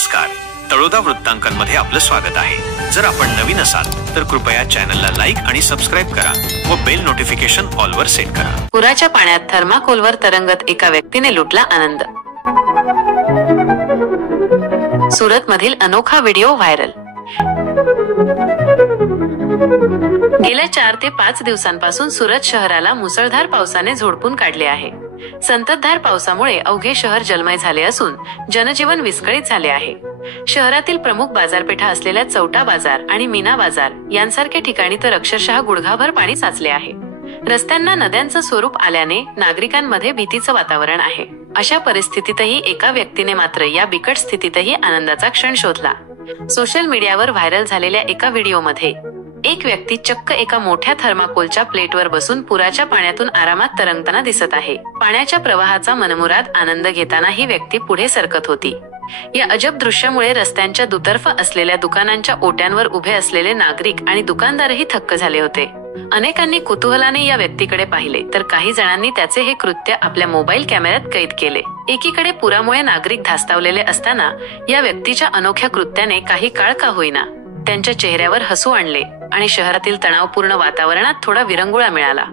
नमस्कार, तळोदा वृत्तांकनमध्ये आपलं स्वागत आहे। जर आपण नवीन असाल तर कृपया चॅनलला लाईक आणि सबस्क्राइब करा व बेल नोटिफिकेशन ऑल वर सेट करा। पुराच्या पाण्यात थर्माकोलवर तरंगत एका व्यक्तीने लुटला आनंद। सुरत मधील अनोखा व्हिडिओ व्हायरल। गेल्या 4 ते 5 दिवसांपासून सुरत शहराला मुसळधार पावसाने झोडपून काढले आहे। संततधार पावसामुळे अवघे शहर जलमय झाले असून जनजीवन विस्कळीत झाले आहे। शहरातील प्रमुख बाजारपेठा असलेल्या चौटा बाजार आणि मीना बाजार यांसारख्या ठिकाणी तर अक्षरशः गुडघाभर पाणी साचले आहे। रस्त्यांना नद्यांचं स्वरूप आल्याने नागरिकांमध्ये भीतीचं वातावरण आहे। अशा परिस्थितीतही एका व्यक्तीने मात्र या बिकट स्थितीतही आनंदाचा क्षण शोधला। सोशल मीडियावर व्हायरल झालेल्या एका व्हिडिओमध्ये एक व्यक्ती चक्क एका मोठ्या थर्माकोलच्या प्लेटवर बसून पुराच्या पाण्यातून आरामात तरंगताना दिसत आहे। पाण्याच्या प्रवाहाचा मनमुराद आनंद घेताना ही व्यक्ती पुढे सरकत होती। या अजब दृश्यामुळे रस्त्यांच्या दुतर्फा असलेल्या दुकानांच्या ओट्यांवर उभे असलेले नागरिक आणि दुकानदारही थक्क झाले होते। अनेकांनी कुतूहलाने या व्यक्तीकडे पाहिले तर काही जणांनी त्याचे हे कृत्य आपल्या मोबाईल कॅमेऱ्यात कैद केले। एकीकडे पुरामुळे नागरिक धास्तावलेले असताना या व्यक्तीच्या अनोख्या कृत्याने काही काळ का होईना त्यांच्या चेहऱ्यावर हसू आणले आणि शहरातील तणावपूर्ण वातावरणात थोडा विरंगुळा मिळाला।